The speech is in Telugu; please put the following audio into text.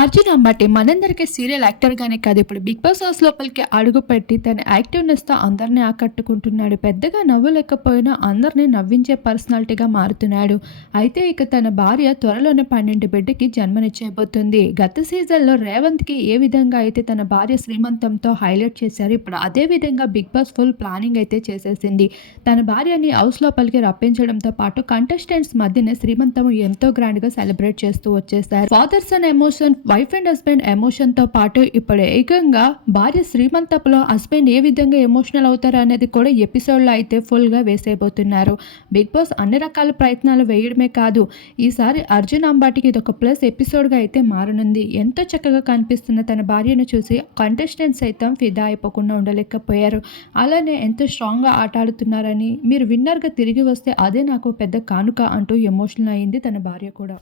అర్జున్ అంబటి మనందరికీ సీరియల్ యాక్టర్గానే కాదు ఇప్పుడు బిగ్ బాస్ హౌస్ లోపలికి అడుగుపెట్టి తన యాక్టివ్నెస్తో అందరినీ ఆకట్టుకుంటున్నాడు. పెద్దగా నవ్వలేకపోయినా అందరినీ నవ్వించే పర్సనాలిటీగా మారుతున్నాడు. అయితే ఇక తన భార్య త్వరలోనే పన్నెండు బిడ్డకి జన్మనిచ్చేయబోతుంది. గత సీజన్లో రేవంత్కి ఏ విధంగా అయితే తన భార్య శ్రీమంతంతో హైలైట్ చేశారు ఇప్పుడు అదే విధంగా బిగ్ బాస్ ఫుల్ ప్లానింగ్ అయితే చేసేసింది. తన భార్యని హౌస్ లోపలికి రప్పించడంతో పాటు కంటెస్టెంట్స్ మధ్యనే శ్రీమంతం ఎంతో గ్రాండ్గా సెలబ్రేట్ చేస్తూ వచ్చేసారు fathers and emotion wife and husband ఎమోషన్తో పాటు ఇప్పుడు ఏకంగా భార్య శ్రీమంతపులో హస్బెండ్ ఏ విధంగా ఎమోషనల్ అవుతారు అనేది కూడా ఎపిసోడ్లో అయితే ఫుల్గా వేసేయబోతున్నారు. బిగ్ బాస్ అన్ని రకాల ప్రయత్నాలు వేయడమే కాదు ఈసారి అర్జున్ అంబాటికి ఇది ఒక ప్లస్ ఎపిసోడ్గా అయితే మారనుంది. ఎంతో చక్కగా కనిపిస్తున్న తన భార్యను చూసి కంటెస్టెంట్స్ సైతం ఫిదా అయిపోకుండా ఉండలేకపోయారు. అలానే ఎంతో స్ట్రాంగ్గా ఆట ఆడుతున్నారని మీరు విన్నర్గా తిరిగి వస్తే అదే నాకు పెద్ద కానుక అంటూ ఎమోషనల్ అయింది తన భార్య కూడా.